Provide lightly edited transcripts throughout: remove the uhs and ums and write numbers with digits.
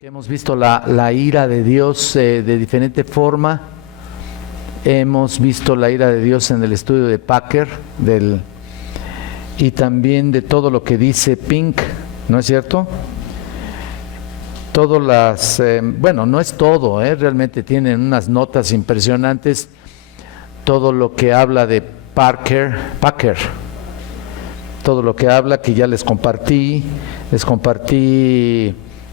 Hemos visto la ira de Dios de diferente forma. Hemos visto la ira de Dios en el estudio de Packer y también de todo lo que dice Pink, ¿no es cierto? Todas las, bueno, no es todo, realmente tienen unas notas impresionantes, todo lo que habla de Packer, todo lo que habla que ya les compartí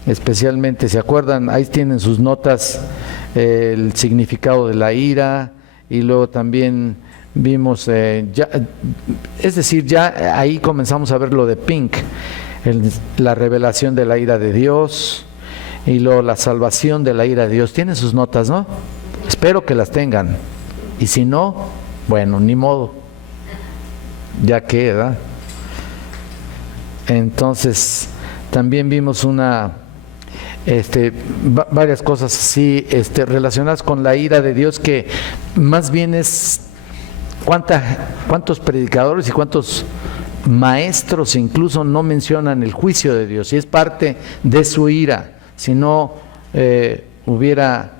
especialmente, ¿se acuerdan? Ahí tienen sus notas, el significado de la ira, y luego también vimos, ya ahí comenzamos a ver lo de Pink, la revelación de la ira de Dios, y luego la salvación de la ira de Dios. Tienen sus notas, ¿no? Espero que las tengan, y si no, bueno, ni modo, ya queda. Entonces, también vimos varias cosas así relacionadas con la ira de Dios, que más bien es cuántos predicadores y cuántos maestros incluso no mencionan el juicio de Dios, y es parte de su ira. Si no hubiera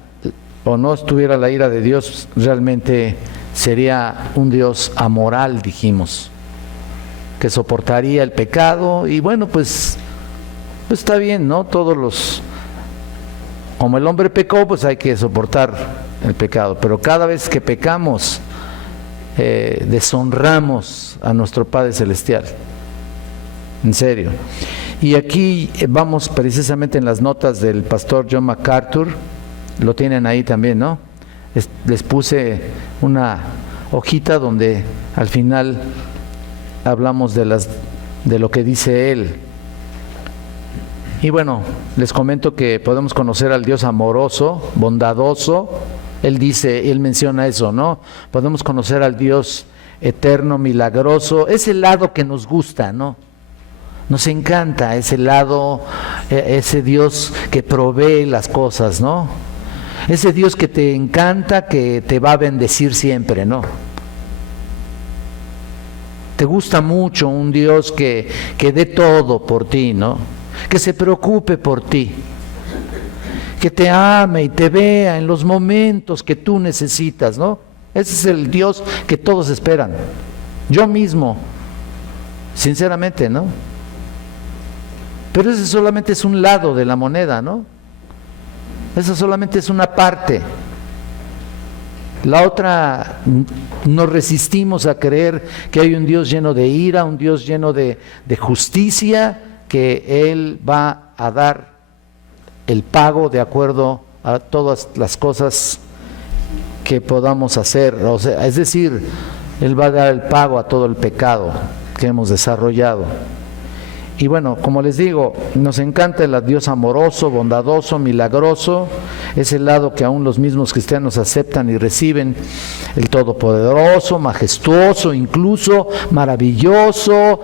o no estuviera la ira de Dios, realmente sería un Dios amoral, dijimos, que soportaría el pecado. Y bueno, pues está bien, ¿no? Como el hombre pecó, pues hay que soportar el pecado, pero cada vez que pecamos, deshonramos a nuestro Padre Celestial, en serio. Y aquí vamos precisamente en las notas del pastor John MacArthur, lo tienen ahí también, ¿no? Les puse una hojita donde al final hablamos de lo que dice él. Y bueno, les comento que podemos conocer al Dios amoroso, bondadoso. Él menciona eso, ¿no? Podemos conocer al Dios eterno, milagroso. Es el lado que nos gusta, ¿no? Nos encanta ese lado, ese Dios que provee las cosas, ¿no? Ese Dios que te encanta, que te va a bendecir siempre, ¿no? Te gusta mucho un Dios que dé todo por ti, ¿no? Que se preocupe por ti, que te ame y te vea en los momentos que tú necesitas, ¿no? Ese es el Dios que todos esperan. Yo mismo, sinceramente, ¿no? Pero ese solamente es un lado de la moneda, ¿no? Esa solamente es una parte. La otra, nos resistimos a creer que hay un Dios lleno de ira, un Dios lleno de justicia, que Él va a dar el pago de acuerdo a todas las cosas que podamos hacer. O sea, es decir, Él va a dar el pago a todo el pecado que hemos desarrollado. Y bueno, como les digo, nos encanta el Dios amoroso, bondadoso, milagroso. Es el lado que aún los mismos cristianos aceptan y reciben. El todopoderoso, majestuoso, incluso maravilloso,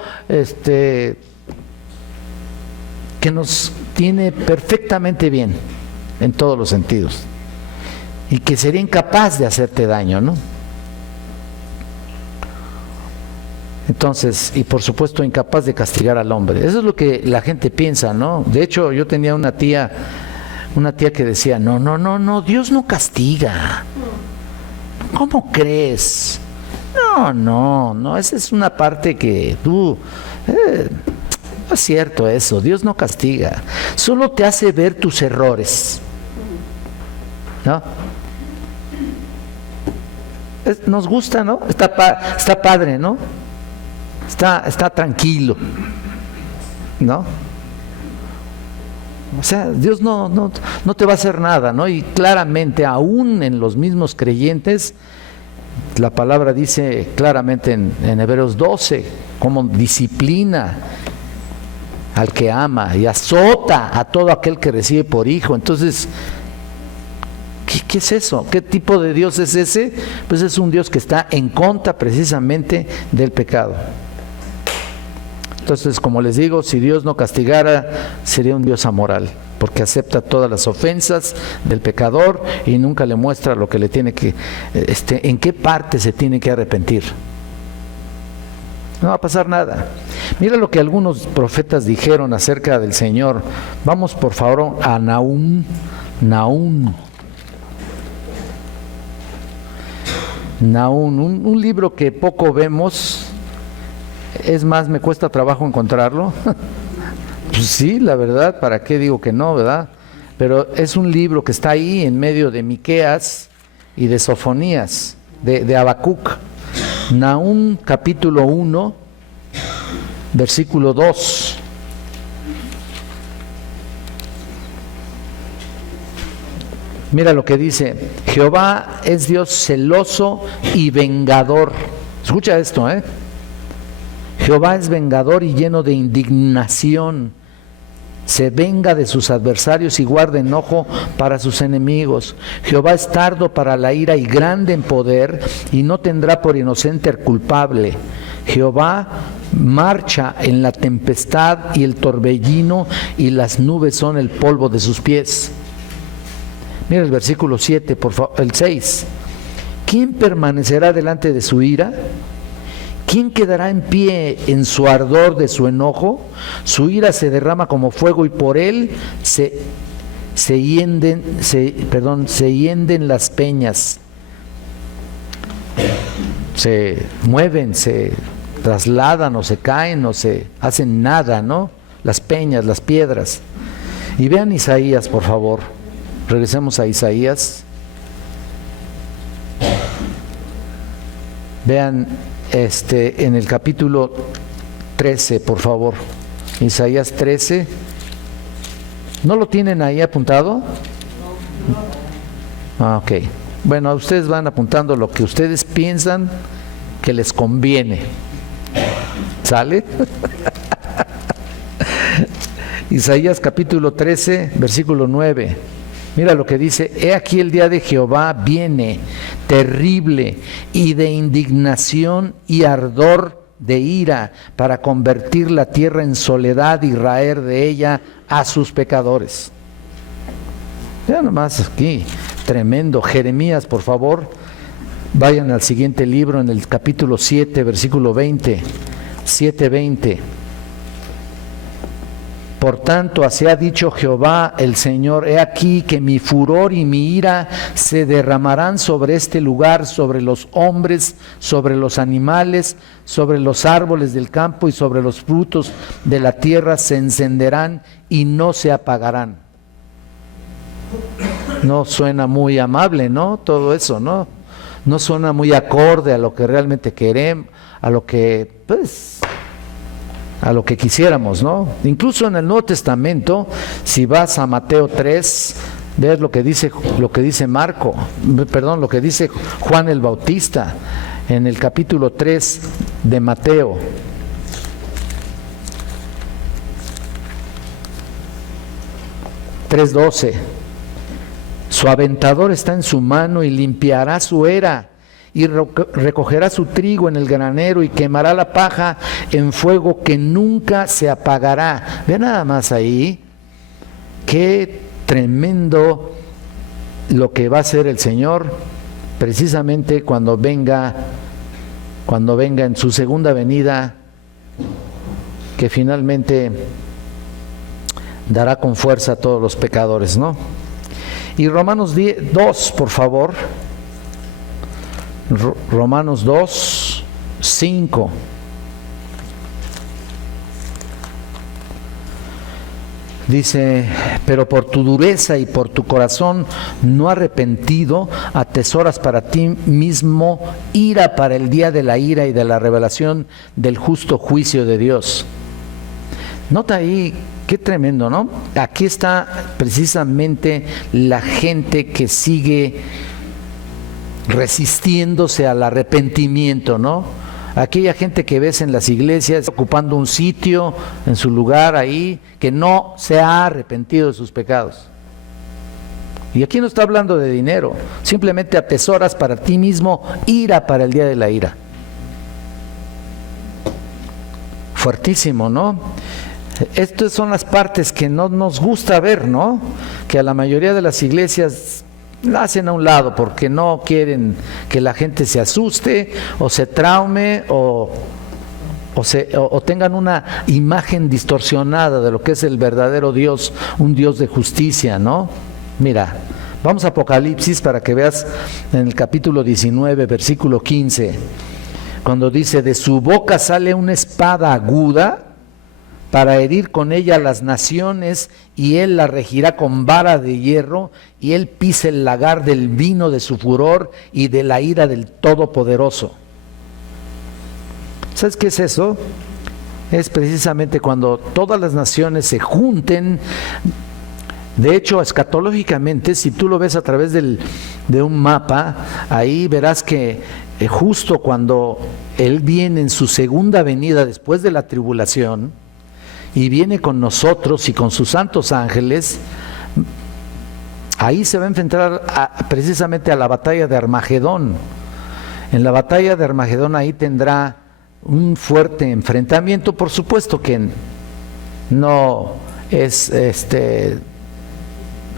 que nos tiene perfectamente bien en todos los sentidos, y que sería incapaz de hacerte daño, ¿no? Entonces, y por supuesto incapaz de castigar al hombre. Eso es lo que la gente piensa, ¿no? De hecho, yo tenía una tía que decía, no, Dios no castiga. ¿Cómo crees? No, esa es una parte que tú... no es cierto eso, Dios no castiga, solo te hace ver tus errores, ¿no? Nos gusta, ¿no? Está padre, ¿no? Está tranquilo, ¿no? O sea, Dios no te va a hacer nada, ¿no? Y claramente, aún en los mismos creyentes, la palabra dice claramente en Hebreos 12, cómo disciplina al que ama y azota a todo aquel que recibe por hijo. Entonces, ¿qué es eso? ¿Qué tipo de Dios es ese? Pues es un Dios que está en contra precisamente del pecado. Entonces, como les digo, si Dios no castigara, sería un Dios amoral, porque acepta todas las ofensas del pecador y nunca le muestra lo que le tiene que, en qué parte se tiene que arrepentir. No va a pasar nada. Mira lo que algunos profetas dijeron acerca del Señor. Vamos por favor a Nahum. Nahum, un libro que poco vemos. Es más, me cuesta trabajo encontrarlo. Pues sí, la verdad, ¿para qué digo que no, verdad? Pero es un libro que está ahí en medio de Miqueas y de Sofonías, de Habacuc. Nahum capítulo 1, versículo 2. Mira lo que dice: Jehová es Dios celoso y vengador. Escucha esto, Jehová es vengador y lleno de indignación. Se venga de sus adversarios y guarda enojo para sus enemigos. Jehová es tardo para la ira y grande en poder, y no tendrá por inocente al culpable. Jehová marcha en la tempestad y el torbellino, y las nubes son el polvo de sus pies. Mira el versículo 7, por favor, el 6. ¿Quién permanecerá delante de su ira? ¿Quién quedará en pie en su ardor de su enojo? Su ira se derrama como fuego, y por él se hienden las peñas. Se mueven, se trasladan, o se caen, o se hacen nada, ¿no? Las peñas, las piedras. Y vean Isaías, por favor. Regresemos a Isaías. Vean en el capítulo 13, por favor. Isaías 13. ¿No lo tienen ahí apuntado? Ah, ok. Bueno, ustedes van apuntando lo que ustedes piensan que les conviene. ¿Sale? Isaías capítulo 13, versículo 9. Mira lo que dice: he aquí el día de Jehová viene, terrible y de indignación y ardor de ira, para convertir la tierra en soledad y raer de ella a sus pecadores. Ya nomás aquí, tremendo. Jeremías, por favor, vayan al siguiente libro, en el capítulo 7, versículo 20, 7:20. Por tanto, así ha dicho Jehová el Señor: he aquí que mi furor y mi ira se derramarán sobre este lugar, sobre los hombres, sobre los animales, sobre los árboles del campo y sobre los frutos de la tierra. Se encenderán y no se apagarán. No suena muy amable, ¿no? Todo eso, ¿no? No suena muy acorde a lo que realmente queremos, a lo que, pues, a lo que quisiéramos, ¿no? Incluso en el Nuevo Testamento, si vas a Mateo 3, ves lo que dice lo que dice Juan el Bautista en el capítulo 3 de Mateo. (3:12) Su aventador está en su mano y limpiará su era, y recogerá su trigo en el granero, y quemará la paja en fuego que nunca se apagará. Ve nada más ahí, qué tremendo lo que va a hacer el Señor precisamente cuando venga en su segunda venida, que finalmente dará con fuerza a todos los pecadores, ¿no? Y Romanos 2, por favor. Romanos 2, 5. Dice: pero por tu dureza y por tu corazón no arrepentido, atesoras para ti mismo ira para el día de la ira y de la revelación del justo juicio de Dios. Nota ahí, qué tremendo, ¿no? Aquí está precisamente la gente que sigue resistiéndose al arrepentimiento, ¿no? Aquella gente que ves en las iglesias ocupando un sitio en su lugar ahí, que no se ha arrepentido de sus pecados. Y aquí no está hablando de dinero, simplemente atesoras para ti mismo ira para el día de la ira. Fuertísimo, ¿no? Estas son las partes que no nos gusta ver, ¿no? Que a la mayoría de las iglesias la hacen a un lado porque no quieren que la gente se asuste o se traume o o tengan una imagen distorsionada de lo que es el verdadero Dios, un Dios de justicia, ¿no? Mira, vamos a Apocalipsis para que veas en el capítulo 19, versículo 15, cuando dice: de su boca sale una espada aguda para herir con ella a las naciones, y él la regirá con vara de hierro, y él pisa el lagar del vino de su furor y de la ira del Todopoderoso. ¿Sabes qué es eso? Es precisamente cuando todas las naciones se junten. De hecho, escatológicamente, si tú lo ves a través de un mapa, ahí verás que justo cuando Él viene en su segunda venida después de la tribulación, y viene con nosotros y con sus santos ángeles, ahí se va a enfrentar precisamente a la batalla de Armagedón. En la batalla de Armagedón ahí tendrá un fuerte enfrentamiento. Por supuesto que no es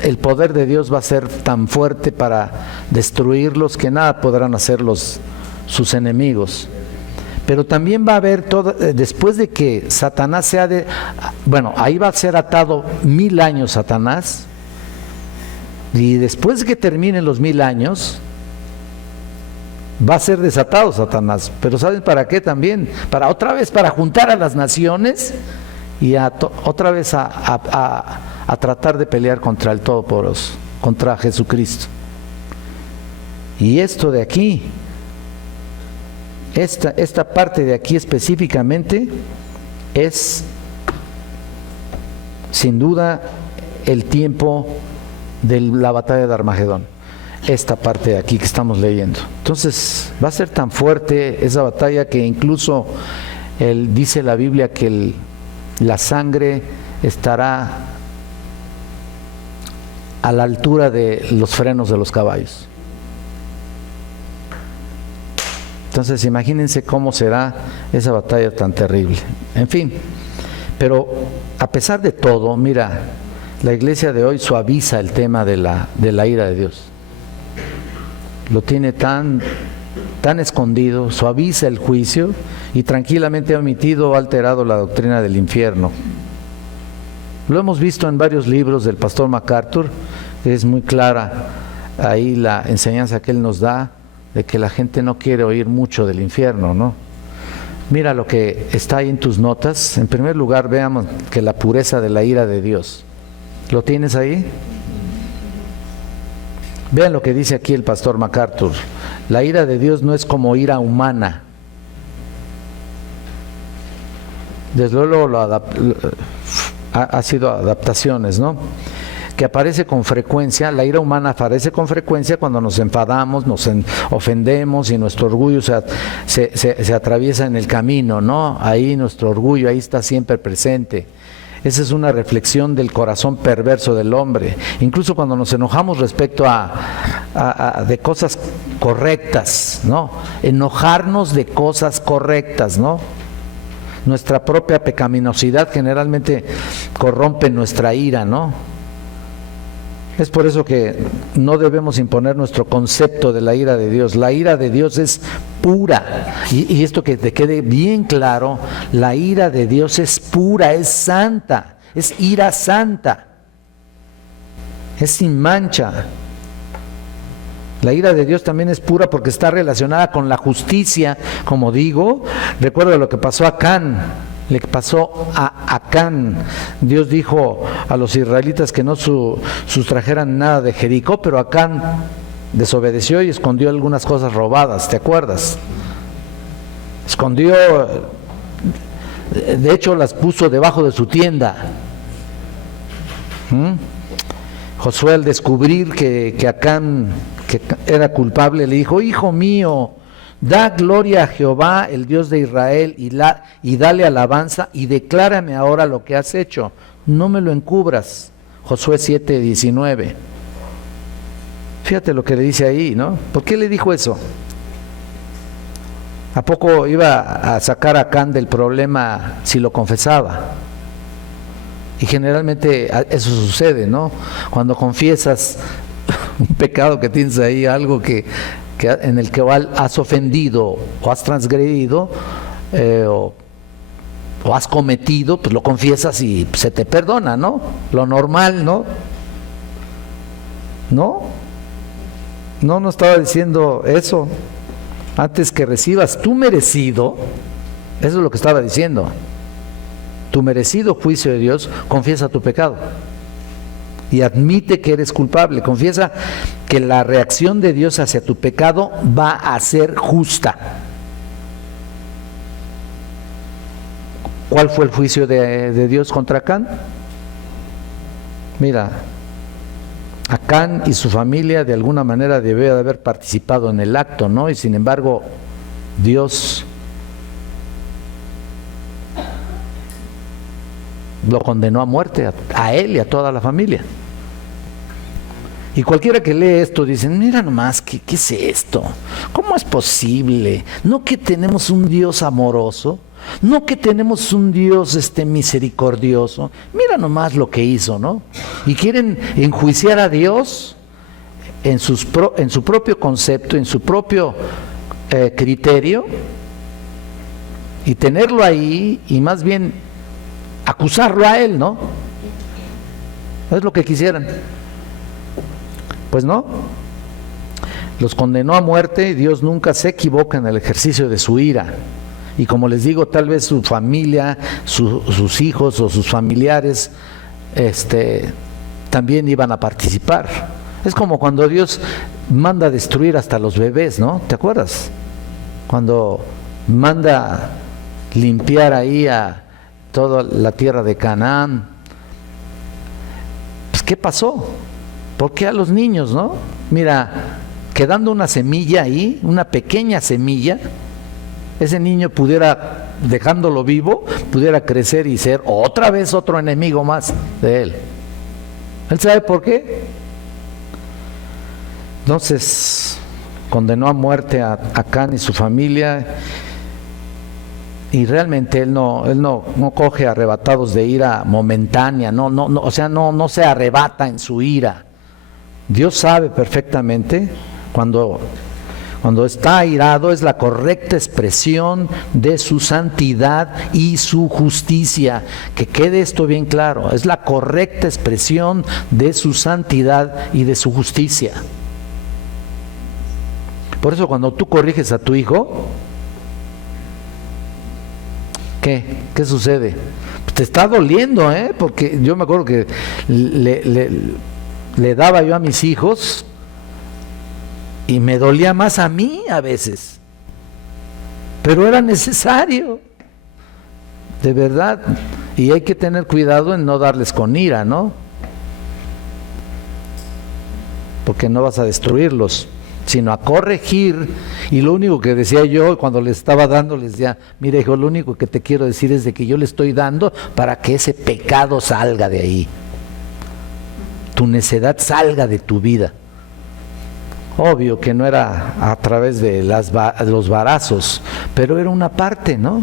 el poder de Dios va a ser tan fuerte para destruirlos que nada podrán hacer sus enemigos. Pero también va a haber después de que Satanás ahí va a ser atado 1000 años Satanás, y después de que terminen los 1000 años va a ser desatado Satanás. Pero ¿saben para qué también? Otra vez para juntar a las naciones y otra vez a tratar de pelear contra el Todopoderoso, contra Jesucristo. Y esto de aquí, esta parte de aquí específicamente, es sin duda el tiempo de la batalla de Armagedón. Esta parte de aquí que estamos leyendo. Entonces va a ser tan fuerte esa batalla que incluso dice la Biblia que la sangre estará a la altura de los frenos de los caballos. Entonces imagínense cómo será esa batalla tan terrible. En fin, pero a pesar de todo, mira, la iglesia de hoy suaviza el tema de la ira de Dios. Lo tiene tan escondido, suaviza el juicio y tranquilamente ha omitido o alterado la doctrina del infierno. Lo hemos visto en varios libros del pastor MacArthur. Es muy clara ahí la enseñanza que él nos da de que la gente no quiere oír mucho del infierno, ¿no? Mira lo que está ahí en tus notas. En primer lugar, veamos que la pureza de la ira de Dios. ¿Lo tienes ahí? Vean lo que dice aquí el pastor MacArthur. La ira de Dios no es como ira humana. Desde luego ha sido adaptaciones, ¿no? Que aparece con frecuencia. La ira humana aparece con frecuencia cuando nos enfadamos, nos ofendemos y nuestro orgullo se atraviesa en el camino, ¿no? Ahí nuestro orgullo, ahí está siempre presente. Esa es una reflexión del corazón perverso del hombre. Incluso cuando nos enojamos respecto de cosas correctas, ¿no? Enojarnos de cosas correctas, ¿no? Nuestra propia pecaminosidad generalmente corrompe nuestra ira, ¿no? Es por eso que no debemos imponer nuestro concepto de la ira de Dios. La ira de Dios es pura. Y esto que te quede bien claro, la ira de Dios es pura, es santa, es ira santa, es sin mancha. La ira de Dios también es pura porque está relacionada con la justicia, como digo. Recuerda lo que pasó a Acán. Le pasó a Acán. Dios dijo a los israelitas que no sustrajeran nada de Jericó, pero Acán desobedeció y escondió algunas cosas robadas, ¿te acuerdas? Escondió, de hecho las puso debajo de su tienda. Josué, al descubrir que Acán que era culpable, le dijo: hijo mío, da gloria a Jehová, el Dios de Israel, y dale alabanza, y declárame ahora lo que has hecho. No me lo encubras. Josué 7:19. Fíjate lo que le dice ahí, ¿no? ¿Por qué le dijo eso? ¿A poco iba a sacar a Acán del problema si lo confesaba? Y generalmente eso sucede, ¿no? Cuando confiesas un pecado que tienes ahí, algo en el que has ofendido o has transgredido, o has cometido, pues lo confiesas y se te perdona, ¿no? Lo normal, ¿no? ¿No? No estaba diciendo eso. Antes que recibas tu merecido, eso es lo que estaba diciendo, tu merecido juicio de Dios, confiesa tu pecado y admite que eres culpable. Confiesa que la reacción de Dios hacia tu pecado va a ser justa. ¿Cuál fue el juicio de Dios contra Acán? Mira, Acán y su familia de alguna manera debió de haber participado en el acto, ¿no? Y sin embargo, Dios lo condenó a muerte, a él y a toda la familia. Y cualquiera que lee esto dice, mira nomás, ¿qué es esto? ¿Cómo es posible? ¿No que tenemos un Dios amoroso? ¿No que tenemos un Dios misericordioso? Mira nomás lo que hizo, ¿no? Y quieren enjuiciar a Dios en su propio concepto, en su propio criterio, y tenerlo ahí y más bien acusarlo a él, ¿no? Es lo que quisieran. Pues no, los condenó a muerte y Dios nunca se equivoca en el ejercicio de su ira. Y como les digo, tal vez su familia, sus hijos o sus familiares también iban a participar. Es como cuando Dios manda destruir hasta los bebés, ¿no? ¿Te acuerdas? Cuando manda limpiar ahí a toda la tierra de Canaán. Pues ¿qué pasó? ¿Por qué a los niños, no? Mira, quedando una semilla ahí, una pequeña semilla, ese niño pudiera, dejándolo vivo, pudiera crecer y ser otra vez otro enemigo más de él. ¿Él sabe por qué? Entonces, condenó a muerte a Acán y su familia, y realmente él no coge arrebatados de ira momentánea, o sea, no se arrebata en su ira. Dios sabe perfectamente cuando está airado es la correcta expresión de su santidad y su justicia. Que quede esto bien claro, es la correcta expresión de su santidad y de su justicia. Por eso cuando tú corriges a tu hijo, ¿qué sucede? Pues te está doliendo, porque yo me acuerdo que le daba yo a mis hijos y me dolía más a mí a veces, pero era necesario, de verdad, y hay que tener cuidado en no darles con ira, ¿no? Porque no vas a destruirlos, sino a corregir. Y lo único que decía yo cuando les estaba dando, les decía, mira hijo, lo único que te quiero decir es de que yo le estoy dando para que ese pecado salga de ahí, tu necedad salga de tu vida. Obvio que no era a través de los varazos, pero era una parte, ¿no?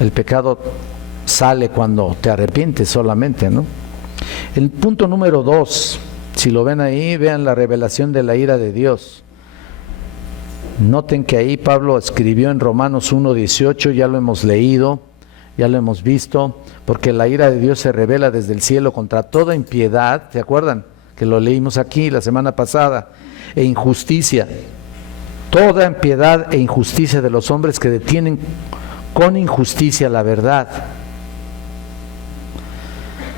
El pecado sale cuando te arrepientes solamente, ¿no? El punto número 2, si lo ven ahí, vean la revelación de la ira de Dios. Noten que ahí Pablo escribió en Romanos 1:18, ya lo hemos leído, ya lo hemos visto, porque la ira de Dios se revela desde el cielo contra toda impiedad, ¿se acuerdan? Que lo leímos aquí la semana pasada, e injusticia, toda impiedad e injusticia de los hombres que detienen con injusticia la verdad.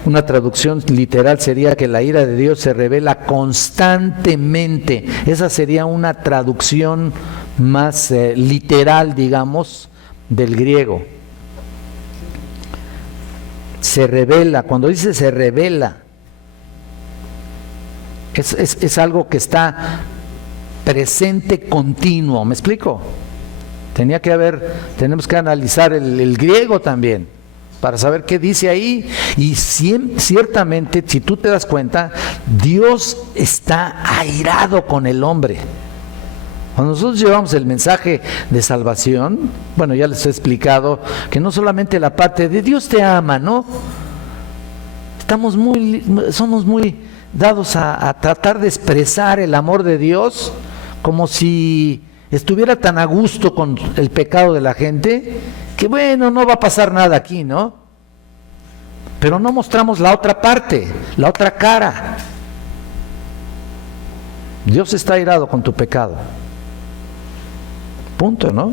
Una traducción literal sería que la ira de Dios se revela constantemente. Esa sería una traducción más literal, digamos, del griego. Se revela, cuando dice se revela, es algo que está presente continuo, ¿me explico? Tenemos que analizar el griego también, para saber qué dice ahí, y ciertamente, si tú te das cuenta, Dios está airado con el hombre. Cuando nosotros llevamos el mensaje de salvación, bueno, ya les he explicado que no solamente la parte de Dios te ama, ¿no? Somos muy dados a tratar de expresar el amor de Dios como si estuviera tan a gusto con el pecado de la gente, que bueno, no va a pasar nada aquí, ¿no? Pero no mostramos la otra parte, la otra cara. Dios está airado con tu pecado. Punto, ¿no?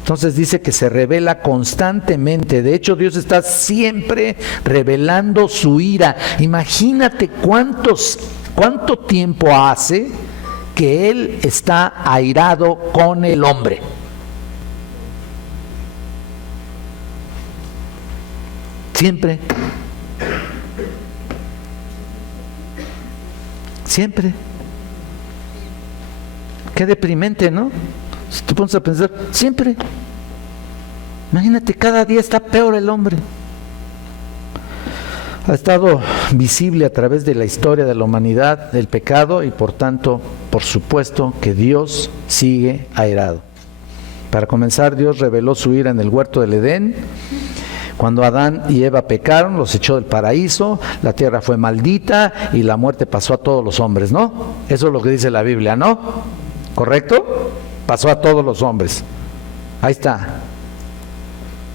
Entonces dice que se revela constantemente. De hecho, Dios está siempre revelando su ira. Imagínate cuánto tiempo hace que Él está airado con el hombre. Siempre. Siempre. Qué deprimente, ¿no? Si te pones a pensar, siempre. Imagínate, cada día está peor el hombre. Ha estado visible a través de la historia de la humanidad, del pecado, y por tanto, por supuesto, que Dios sigue airado. Para comenzar, Dios reveló su ira en el huerto del Edén. Cuando Adán y Eva pecaron, los echó del paraíso, la tierra fue maldita y la muerte pasó a todos los hombres, ¿no? Eso es lo que dice la Biblia, ¿no? ¿Correcto? Pasó a todos los hombres. Ahí está.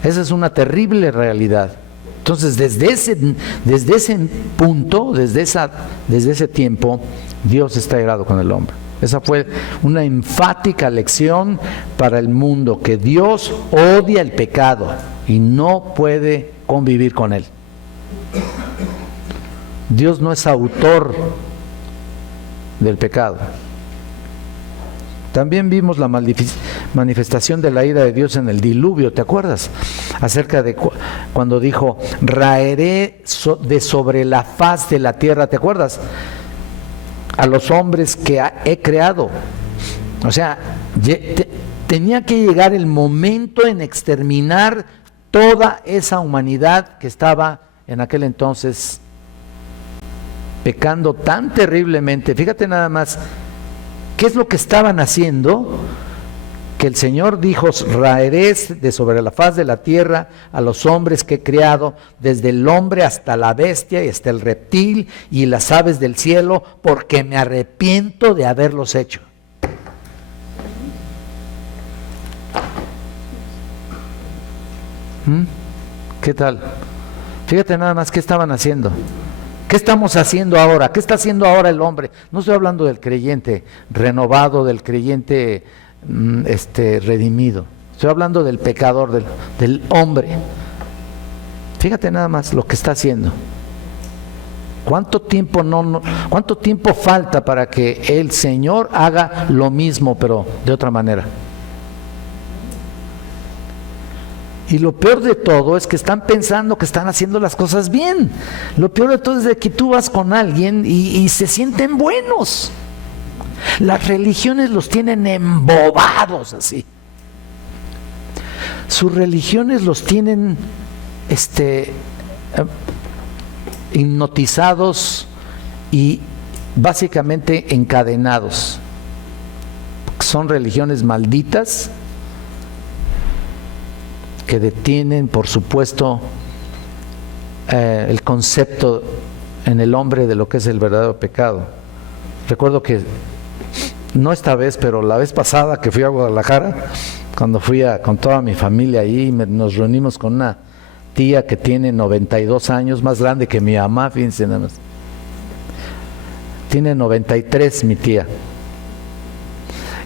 Esa es una terrible realidad. Entonces, desde ese punto, desde ese tiempo, Dios está airado con el hombre. Esa fue una enfática lección para el mundo, que Dios odia el pecado y no puede convivir con él. Dios no es autor del pecado. También vimos la manifestación de la ira de Dios en el diluvio, ¿te acuerdas? Acerca de cuando dijo, raeré de sobre la faz de la tierra, ¿te acuerdas? A los hombres que he creado. O sea, tenía que llegar el momento en exterminar toda esa humanidad que estaba en aquel entonces pecando tan terriblemente. Fíjate nada más, ¿qué es lo que estaban haciendo? Que el Señor dijo, raeré de sobre la faz de la tierra a los hombres que he creado, desde el hombre hasta la bestia y hasta el reptil y las aves del cielo, porque me arrepiento de haberlos hecho. ¿Qué tal? Fíjate nada más qué estaban haciendo. ¿Qué estamos haciendo ahora? ¿Qué está haciendo ahora el hombre? No estoy hablando del creyente renovado, del creyente redimido. Estoy hablando del pecador, del hombre. Fíjate nada más lo que está haciendo. ¿Cuánto tiempo falta para que el Señor haga lo mismo, pero de otra manera? Y lo peor de todo es que están pensando que están haciendo las cosas bien. Lo peor de todo es de que tú vas con alguien y se sienten buenos. Las religiones los tienen embobados así. Sus religiones los tienen hipnotizados y básicamente encadenados. Son religiones malditas que detienen, por supuesto, el concepto en el hombre de lo que es el verdadero pecado. Recuerdo que, no esta vez, pero la vez pasada que fui a Guadalajara, cuando fui con toda mi familia ahí, nos reunimos con una tía que tiene 92 años, más grande que mi mamá, fíjense nada más. Tiene 93 mi tía.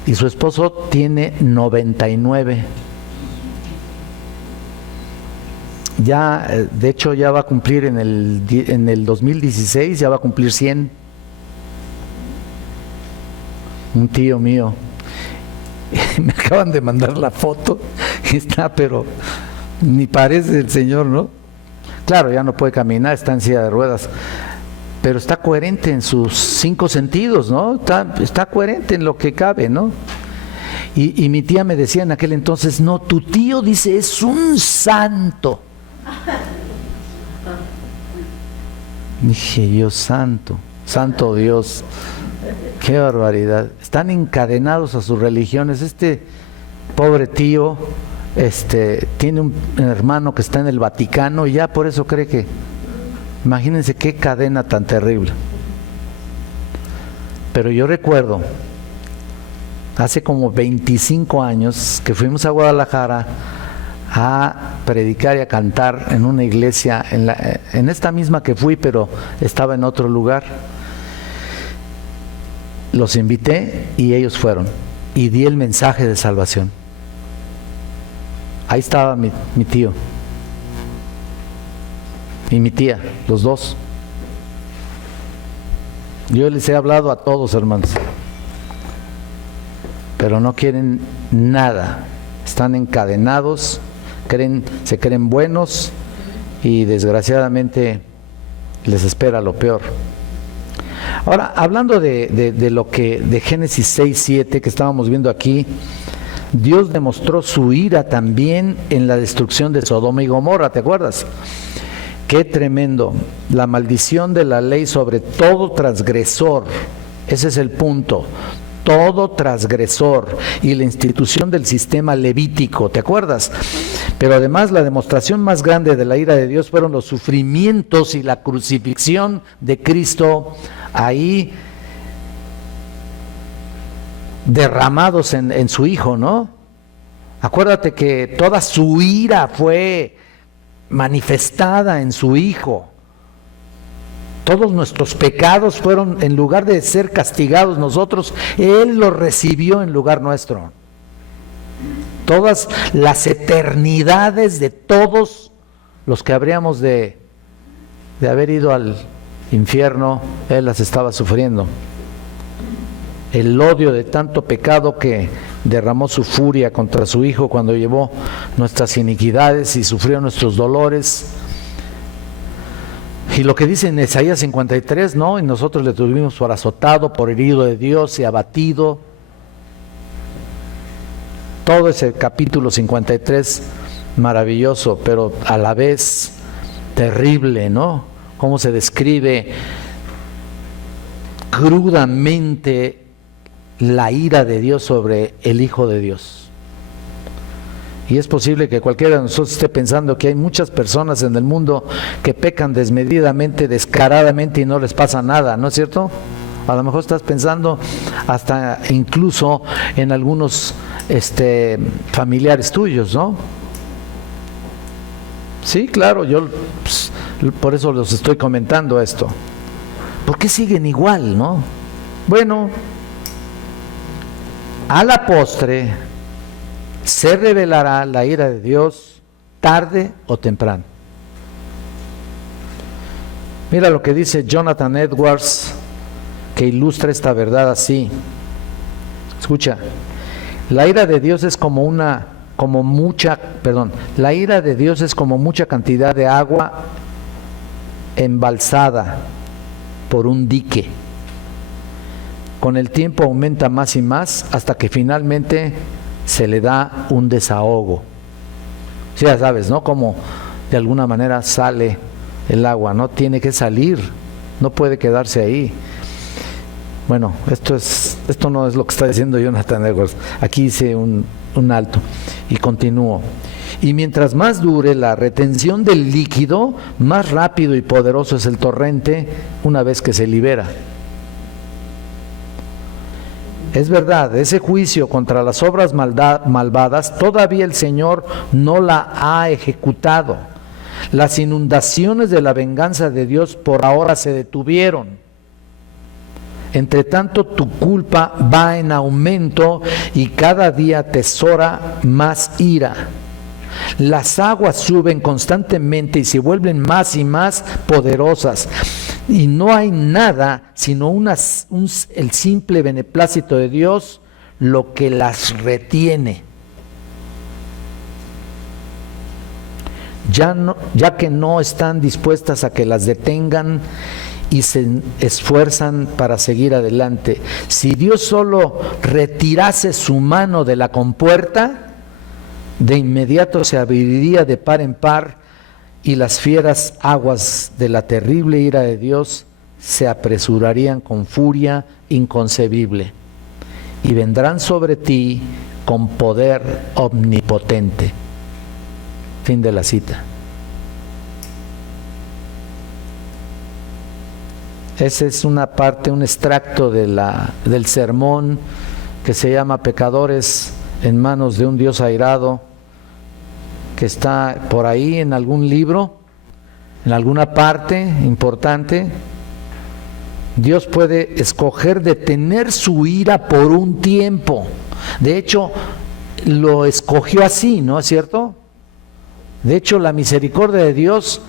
Y su esposo tiene 99. Ya, de hecho, ya va a cumplir en el 2016, ya va a cumplir 100. Un tío mío. Me acaban de mandar la foto. Está, pero ni parece el señor, ¿no? Claro, ya no puede caminar, está en silla de ruedas. Pero está coherente en sus 5 sentidos, ¿no? Está coherente en lo que cabe, ¿no? Y mi tía me decía en aquel entonces, no, tu tío dice es un santo. Dije yo, santo Dios, qué barbaridad. Están encadenados a sus religiones. Este pobre tío tiene un hermano que está en el Vaticano y ya por eso cree que, imagínense qué cadena tan terrible. Pero yo recuerdo hace como 25 años que fuimos a Guadalajara a predicar y a cantar en una iglesia, en esta misma que fui, pero estaba en otro lugar. Los invité y ellos fueron, y di el mensaje de salvación. Ahí estaba mi tío y mi tía, los dos. Yo les he hablado a todos, hermanos, pero no quieren nada, están encadenados, se creen buenos y desgraciadamente les espera lo peor. Ahora, hablando de Génesis 6, 7 que estábamos viendo aquí, Dios demostró su ira también en la destrucción de Sodoma y Gomorra, ¿te acuerdas? Qué tremendo, la maldición de la ley sobre todo transgresor, ese es el punto, todo transgresor, y la institución del sistema levítico, ¿te acuerdas? Pero además la demostración más grande de la ira de Dios fueron los sufrimientos y la crucifixión de Cristo ahí derramados en su Hijo, ¿no? Acuérdate que toda su ira fue manifestada en su Hijo. Todos nuestros pecados fueron, en lugar de ser castigados nosotros, Él los recibió en lugar nuestro. Todas las eternidades de todos los que habríamos de haber ido al infierno, Él las estaba sufriendo. El odio de tanto pecado que derramó su furia contra su Hijo cuando llevó nuestras iniquidades y sufrió nuestros dolores. Y lo que dice en Isaías 53, ¿no? Y nosotros le tuvimos por azotado, por herido de Dios y abatido. Todo ese capítulo 53 maravilloso, pero a la vez terrible, ¿no? Cómo se describe crudamente la ira de Dios sobre el Hijo de Dios. Y es posible que cualquiera de nosotros esté pensando que hay muchas personas en el mundo que pecan desmedidamente, descaradamente y no les pasa nada, ¿no es cierto? A lo mejor estás pensando hasta incluso en algunos familiares tuyos, ¿no? Sí, claro, yo por eso los estoy comentando esto. ¿Por qué siguen igual, no? Bueno, a la postre se revelará la ira de Dios tarde o temprano. Mira lo que dice Jonathan Edwards, que ilustra esta verdad así. Escucha, la ira de Dios es la ira de Dios es como mucha cantidad de agua embalsada por un dique. Con el tiempo aumenta más y más hasta que finalmente se le da un desahogo. Sí, ya sabes, ¿no? Como de alguna manera sale el agua, ¿no? Tiene que salir, no puede quedarse ahí. Bueno, esto no es lo que está diciendo Jonathan Edwards. Aquí hice un alto y continúo. Y mientras más dure la retención del líquido, más rápido y poderoso es el torrente una vez que se libera. Es verdad, ese juicio contra las obras malvadas, todavía el Señor no la ha ejecutado. Las inundaciones de la venganza de Dios por ahora se detuvieron. Entre tanto, tu culpa va en aumento y cada día atesora más ira. Las aguas suben constantemente y se vuelven más y más poderosas. Y no hay nada sino el simple beneplácito de Dios lo que las retiene. Ya que no están dispuestas a que las detengan y se esfuerzan para seguir adelante. Si Dios solo retirase su mano de la compuerta, de inmediato se abriría de par en par y las fieras aguas de la terrible ira de Dios se apresurarían con furia inconcebible y vendrán sobre ti con poder omnipotente. Fin de la cita. Esa es una parte, un extracto del sermón que se llama Pecadores en manos de un Dios airado, que está por ahí en algún libro, en alguna parte importante. Dios puede escoger detener su ira por un tiempo. De hecho, lo escogió así, ¿no es cierto? De hecho, la misericordia de Dios,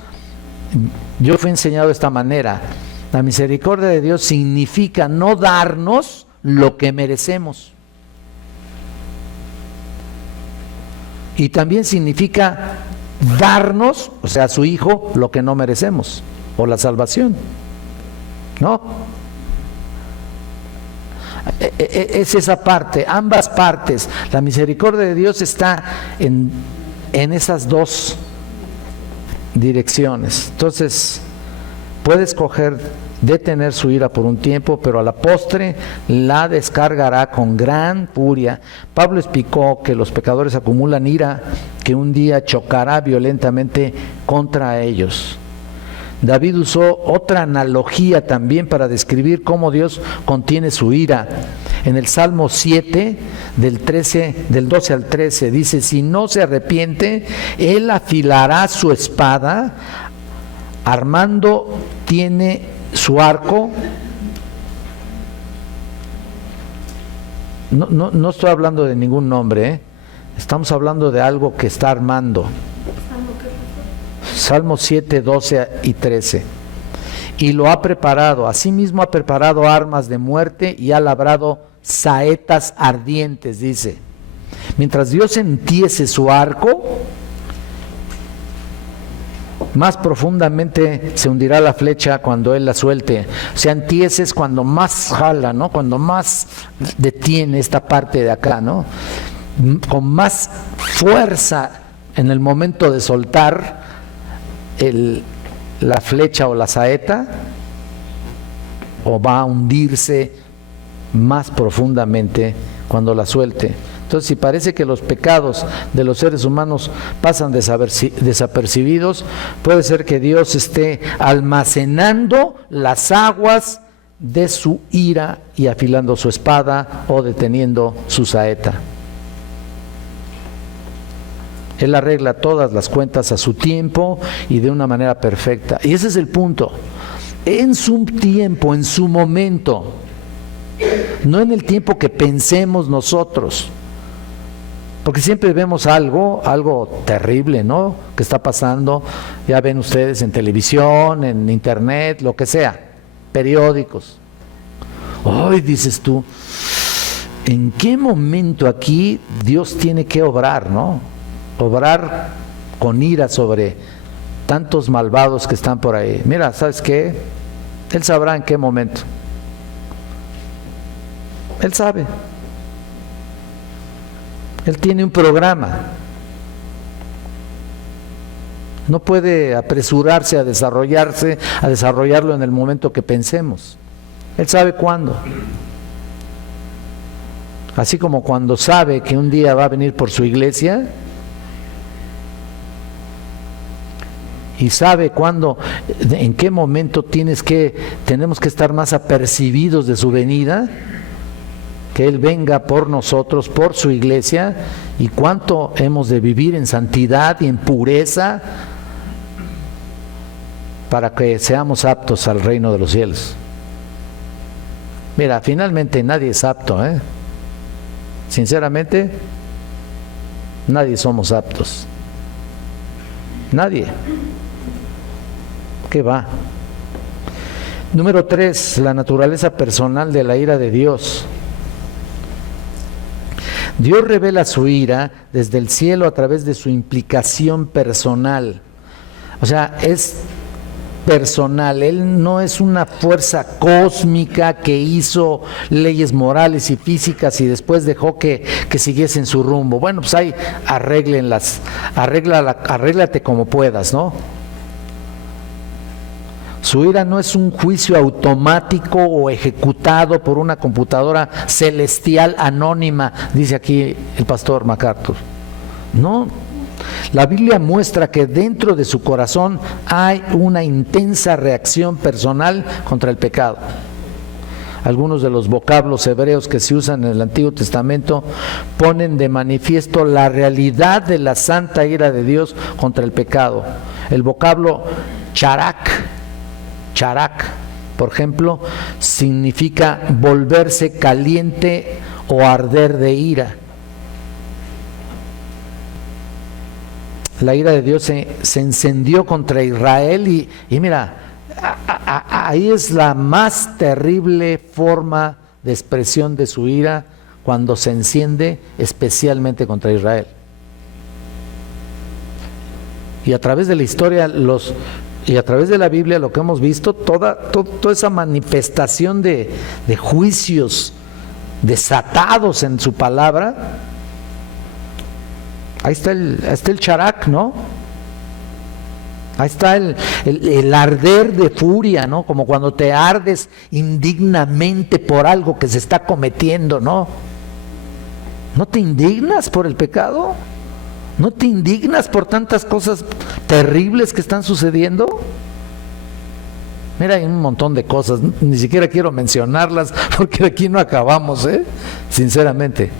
yo fui enseñado de esta manera: la misericordia de Dios significa no darnos lo que merecemos. Y también significa darnos, o sea, a su Hijo, lo que no merecemos, o la salvación, ¿no? Es esa parte, ambas partes. La misericordia de Dios está en esas dos direcciones. Entonces, puede escoger detener su ira por un tiempo, pero a la postre la descargará con gran furia. Pablo explicó que los pecadores acumulan ira que un día chocará violentamente contra ellos. David usó otra analogía también para describir cómo Dios contiene su ira. En el Salmo 7, del 12 al 13, dice: si no se arrepiente, él afilará su espada, armando tiene su arco. No estoy hablando de ningún nombre, ¿eh? Estamos hablando de algo que está armando. Salmo 7, 12 y 13. Y lo ha preparado, asimismo ha preparado armas de muerte y ha labrado saetas ardientes, dice. Mientras Dios entiese su arco, más profundamente se hundirá la flecha cuando Él la suelte. O sea, entieses cuando más jala, ¿no? Cuando más detiene esta parte de acá, ¿no? Con más fuerza en el momento de soltar la flecha o la saeta, o va a hundirse más profundamente cuando la suelte. Entonces, si parece que los pecados de los seres humanos pasan desapercibidos, puede ser que Dios esté almacenando las aguas de su ira y afilando su espada o deteniendo su saeta. Él arregla todas las cuentas a su tiempo y de una manera perfecta. Y ese es el punto. En su tiempo, en su momento, no en el tiempo que pensemos nosotros. Porque siempre vemos algo terrible, ¿no? Que está pasando, ya ven ustedes en televisión, en internet, lo que sea, periódicos. Hoy dices tú, ¿en qué momento aquí Dios tiene que obrar, no? Obrar con ira sobre tantos malvados que están por ahí. Mira, ¿sabes qué? Él sabrá en qué momento. Él sabe. Él tiene un programa. No puede apresurarse a desarrollarlo en el momento que pensemos. Él sabe cuándo. Así como cuando sabe que un día va a venir por su iglesia y sabe cuándo, en qué momento tenemos que estar más apercibidos de su venida, que Él venga por nosotros, por su iglesia, y cuánto hemos de vivir en santidad y en pureza para que seamos aptos al reino de los cielos. Mira, finalmente nadie es apto, ¿eh? Sinceramente, nadie somos aptos. Nadie. ¿Qué va? Número 3, la naturaleza personal de la ira de Dios. Dios revela su ira desde el cielo a través de su implicación personal. O sea, es personal. Él no es una fuerza cósmica que hizo leyes morales y físicas y después dejó que siguiesen su rumbo. Bueno, pues ahí arréglate como puedas, ¿no? Su ira no es un juicio automático o ejecutado por una computadora celestial anónima, dice aquí el pastor MacArthur. No, la Biblia muestra que dentro de su corazón hay una intensa reacción personal contra el pecado. algunos de los vocablos hebreos que se usan en el Antiguo Testamento ponen de manifiesto la realidad de la santa ira de Dios contra el pecado. El vocablo charak, por ejemplo, significa volverse caliente o arder de ira. La ira de Dios se encendió contra Israel y mira, ahí es la más terrible forma de expresión de su ira, cuando se enciende especialmente contra Israel. Y a través de la historia y a través de la Biblia lo que hemos visto, toda esa manifestación de juicios desatados en su palabra. Ahí está el charak, ¿no? Ahí está el arder de furia, ¿no? Como cuando te ardes indignamente por algo que se está cometiendo, ¿no? ¿No te indignas por el pecado? ¿No te indignas por tantas cosas terribles que están sucediendo? Mira, hay un montón de cosas, ni siquiera quiero mencionarlas porque aquí no acabamos, sinceramente.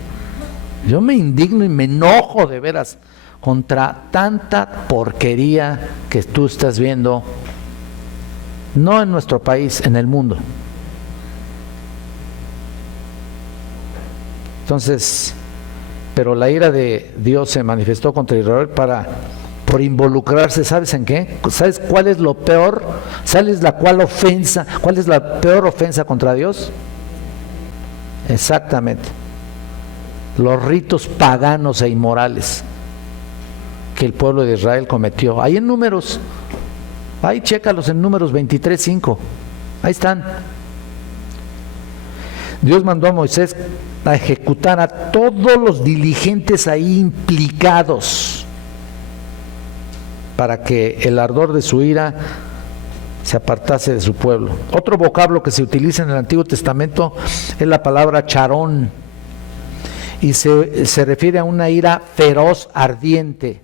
Yo me indigno y me enojo de veras contra tanta porquería que tú estás viendo, no en nuestro país, en el mundo. Entonces, pero la ira de Dios se manifestó contra Israel por involucrarse, ¿sabes en qué? ¿Sabes cuál es lo peor? ¿Sabes cuál es la peor ofensa contra Dios? Exactamente. Los ritos paganos e inmorales que el pueblo de Israel cometió. Ahí en Números, ahí chécalos en Números 23:5, ahí están. Dios mandó a Moisés a ejecutar a todos los diligentes ahí implicados para que el ardor de su ira se apartase de su pueblo. Otro vocablo que se utiliza en el Antiguo Testamento es la palabra charón, y se refiere a una ira feroz, ardiente.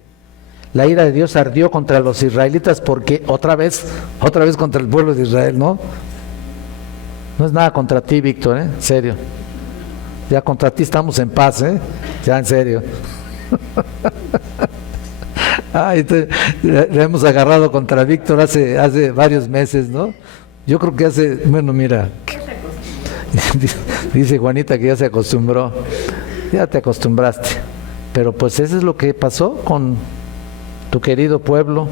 La ira de Dios ardió contra los israelitas porque otra vez contra el pueblo de Israel, ¿no? No es nada contra ti, Víctor, en serio. Ya contra ti estamos en paz, ya en serio. Le hemos agarrado contra Víctor hace varios meses, ¿no? Yo creo que bueno, mira, dice Juanita que ya se acostumbró. Ya te acostumbraste, pero pues eso es lo que pasó con tu querido pueblo.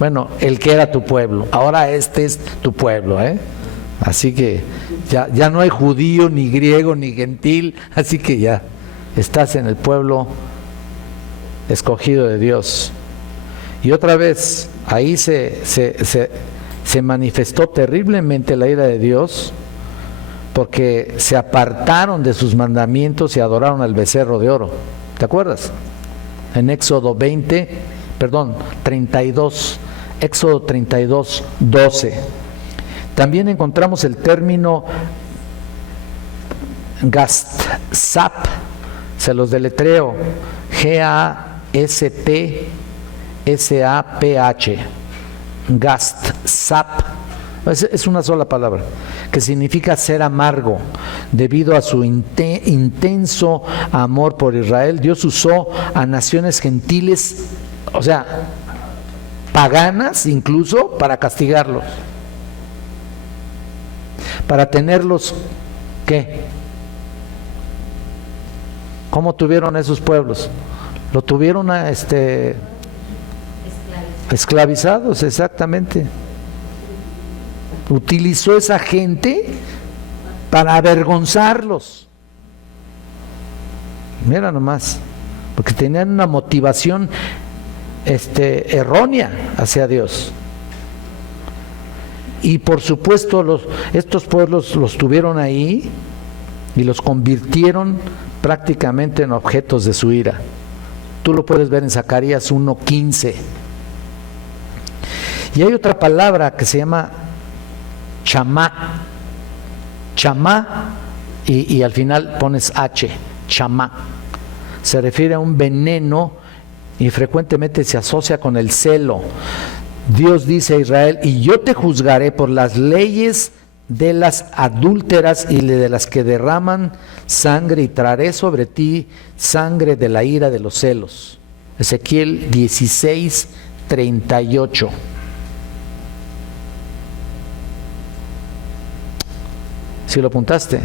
Bueno, el que era tu pueblo, ahora este es tu pueblo, así que ya no hay judío, ni griego, ni gentil, así que ya estás en el pueblo escogido de Dios. Y otra vez, ahí se manifestó terriblemente la ira de Dios, porque se apartaron de sus mandamientos y adoraron al becerro de oro. ¿Te acuerdas? En Éxodo 32, Éxodo 32:12. También encontramos el término gastsap, se los deletreo, G-A-S-T-S-A-P-H, gastsap. Es una sola palabra, que significa ser amargo. Debido a su intenso amor por Israel, Dios usó a naciones gentiles, o sea, paganas incluso, para castigarlos. Para tenerlos, ¿qué? ¿Cómo tuvieron esos pueblos? Lo tuvieron esclavizados, exactamente. Utilizó esa gente para avergonzarlos. Mira nomás, porque tenían una motivación errónea hacia Dios. Y por supuesto estos pueblos los tuvieron ahí y los convirtieron prácticamente en objetos de su ira. Tú lo puedes ver en Zacarías 1:15. Y hay otra palabra que se llama chamá, y al final pones H, chamá. Se refiere a un veneno y frecuentemente se asocia con el celo. Dios dice a Israel: y yo te juzgaré por las leyes de las adúlteras y de las que derraman sangre, y traeré sobre ti sangre de la ira de los celos. Ezequiel 16:38. ¿Sí lo apuntaste?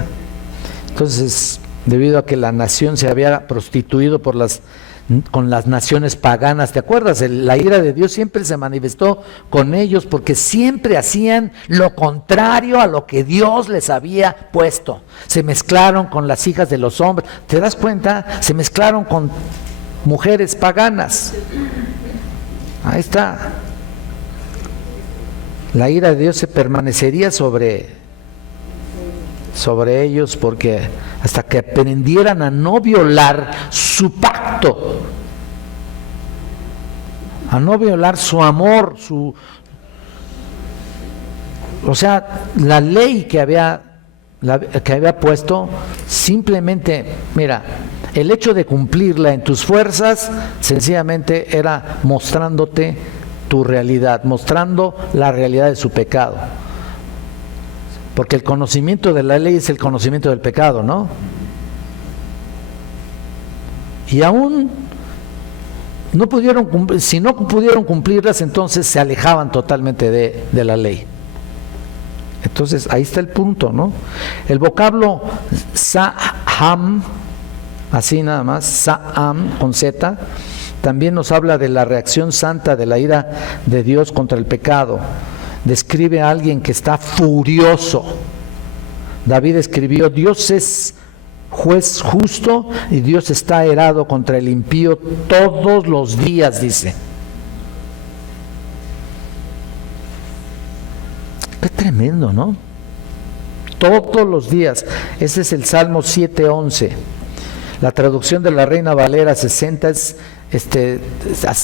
Entonces, debido a que la nación se había prostituido con las naciones paganas, ¿te acuerdas? La ira de Dios siempre se manifestó con ellos porque siempre hacían lo contrario a lo que Dios les había puesto. Se mezclaron con las hijas de los hombres. ¿Te das cuenta? Se mezclaron con mujeres paganas. Ahí está. La ira de Dios se permanecería sobre ellos porque hasta que aprendieran a no violar su pacto, a no violar su amor, o sea, la ley que había puesto, simplemente, mira, el hecho de cumplirla en tus fuerzas, sencillamente era mostrándote tu realidad, mostrando la realidad de su pecado. Porque el conocimiento de la ley es el conocimiento del pecado, ¿no? Y aún no pudieron cumplir, si no pudieron cumplirlas, entonces se alejaban totalmente de la ley. Entonces ahí está el punto, ¿no? El vocablo sa'am, así nada más, sa'am con Z, también nos habla de la reacción santa de la ira de Dios contra el pecado. Describe a alguien que está furioso. David escribió: Dios es juez justo y Dios está airado contra el impío todos los días, dice. Qué tremendo, ¿no? Todos los días. Ese es el Salmo 7:11. La traducción de la Reina Valera 60 es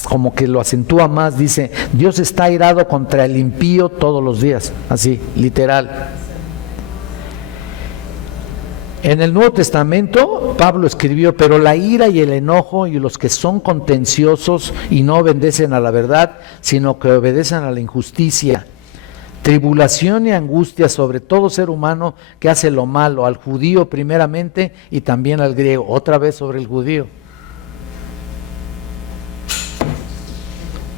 como que lo acentúa más, dice: Dios está airado contra el impío todos los días, así, literal. En el Nuevo Testamento, Pablo escribió: pero la ira y el enojo y los que son contenciosos y no obedecen a la verdad, sino que obedecen a la injusticia, tribulación y angustia sobre todo ser humano que hace lo malo, al judío primeramente y también al griego. Otra vez sobre el judío.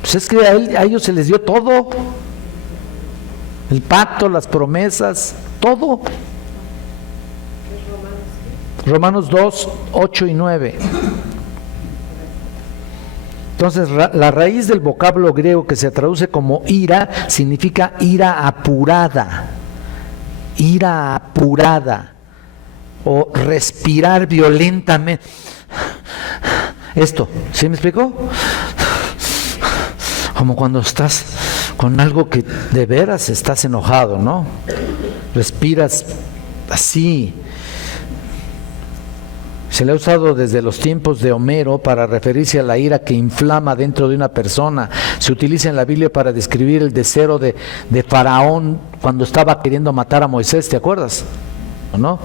Pues es que a ellos se les dio todo, el pacto, las promesas, todo. Romanos 2, 8 y 9. Entonces, la raíz del vocablo griego que se traduce como ira significa ira apurada, o respirar violentamente. Esto, ¿sí me explico? Como cuando estás con algo que de veras estás enojado, ¿no? Respiras así. Se le ha usado desde los tiempos de Homero para referirse a la ira que inflama dentro de una persona. Se utiliza en la Biblia para describir el deseo de Faraón cuando estaba queriendo matar a Moisés, ¿te acuerdas? ¿O no?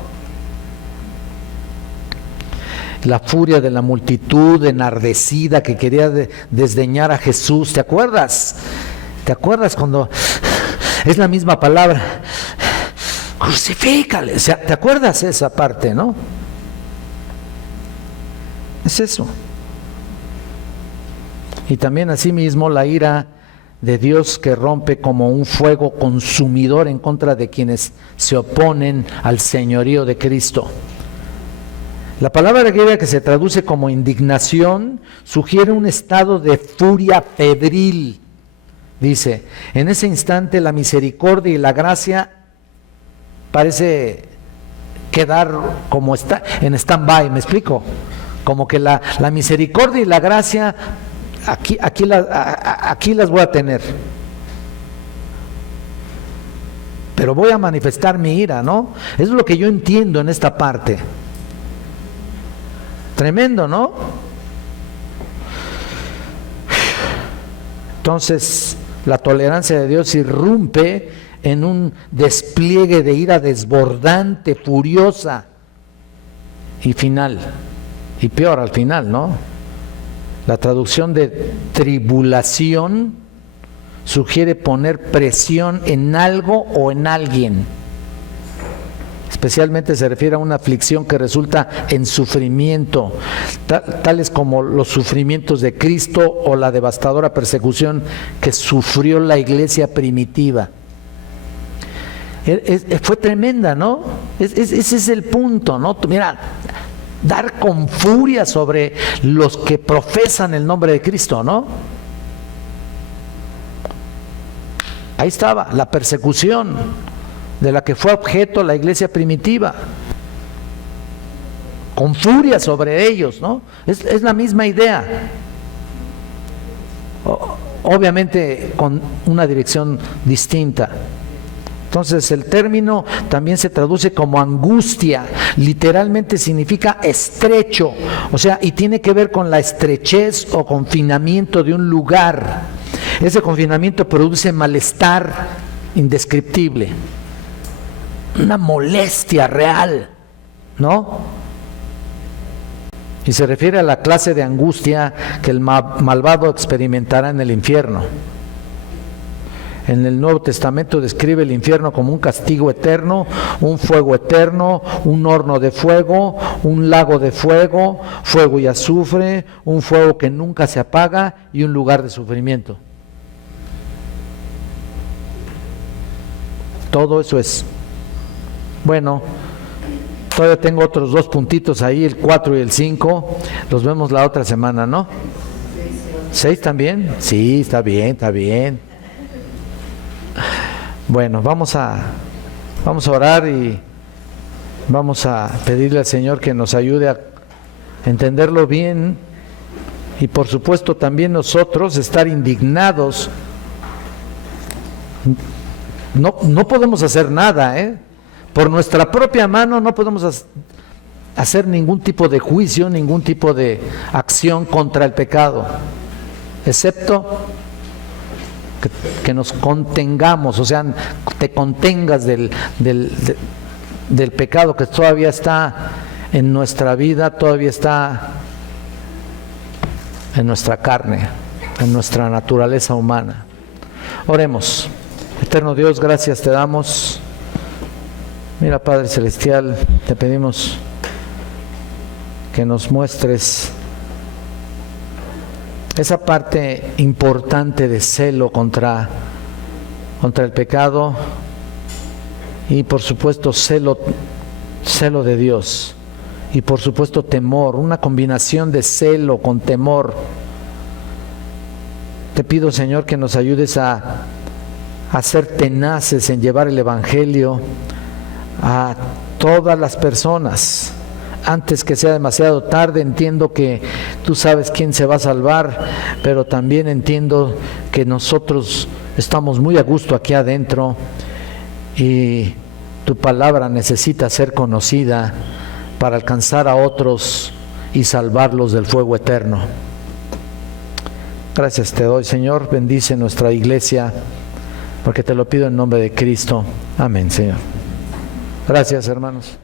La furia de la multitud enardecida que quería desdeñar a Jesús, ¿te acuerdas? ¿Te acuerdas cuando es la misma palabra? Crucifícale, o sea, ¿te acuerdas esa parte, no? Es eso. Y también asimismo la ira de Dios que rompe como un fuego consumidor en contra de quienes se oponen al señorío de Cristo. La palabra griega que se traduce como indignación sugiere un estado de furia febril. Dice: en ese instante la misericordia y la gracia parece quedar como está en stand-by, ¿me explico? Como que la misericordia y la gracia aquí las voy a tener, pero voy a manifestar mi ira, ¿no? Es lo que yo entiendo en esta parte. Tremendo, ¿no? Entonces, la tolerancia de Dios irrumpe en un despliegue de ira desbordante, furiosa y final. Y peor al final, ¿no? La traducción de tribulación sugiere poner presión en algo o en alguien. Especialmente se refiere a una aflicción que resulta en sufrimiento, tales como los sufrimientos de Cristo o la devastadora persecución que sufrió la iglesia primitiva. Fue tremenda, ¿no? Ese es el punto, ¿no? Mira, dar con furia sobre los que profesan el nombre de Cristo, ¿no? Ahí estaba la persecución de la que fue objeto la iglesia primitiva, con furia sobre ellos, ¿no? Es la misma idea, obviamente con una dirección distinta. Entonces el término también se traduce como angustia, literalmente significa estrecho, o sea, y tiene que ver con la estrechez o confinamiento de un lugar. Ese confinamiento produce malestar indescriptible, una molestia real, ¿no? Y se refiere a la clase de angustia que el malvado experimentará en el infierno. En el Nuevo Testamento describe el infierno como un castigo eterno, un fuego eterno, un horno de fuego, un lago de fuego, fuego y azufre, un fuego que nunca se apaga y un lugar de sufrimiento. Todo eso es. Bueno, todavía tengo otros 2 puntitos ahí, el 4 y el 5. Los vemos la otra semana, ¿no? 6 también. Sí, está bien, está bien. Bueno, vamos a orar y vamos a pedirle al Señor que nos ayude a entenderlo bien y por supuesto también nosotros estar indignados. No podemos hacer nada, por nuestra propia mano no podemos hacer ningún tipo de juicio, ningún tipo de acción contra el pecado, excepto que nos contengamos, o sea, te contengas del pecado que todavía está en nuestra vida, todavía está en nuestra carne, en nuestra naturaleza humana. Oremos. Eterno Dios, gracias te damos. Mira, Padre Celestial, te pedimos que nos muestres esa parte importante de celo contra el pecado y por supuesto celo de Dios y por supuesto temor, una combinación de celo con temor. Te pido, Señor, que nos ayudes a ser tenaces en llevar el Evangelio a todas las personas. Antes que sea demasiado tarde, entiendo que tú sabes quién se va a salvar, pero también entiendo que nosotros estamos muy a gusto aquí adentro y tu palabra necesita ser conocida para alcanzar a otros y salvarlos del fuego eterno. Gracias te doy, Señor, bendice nuestra iglesia, porque te lo pido en nombre de Cristo. Amén, Señor. Gracias, hermanos.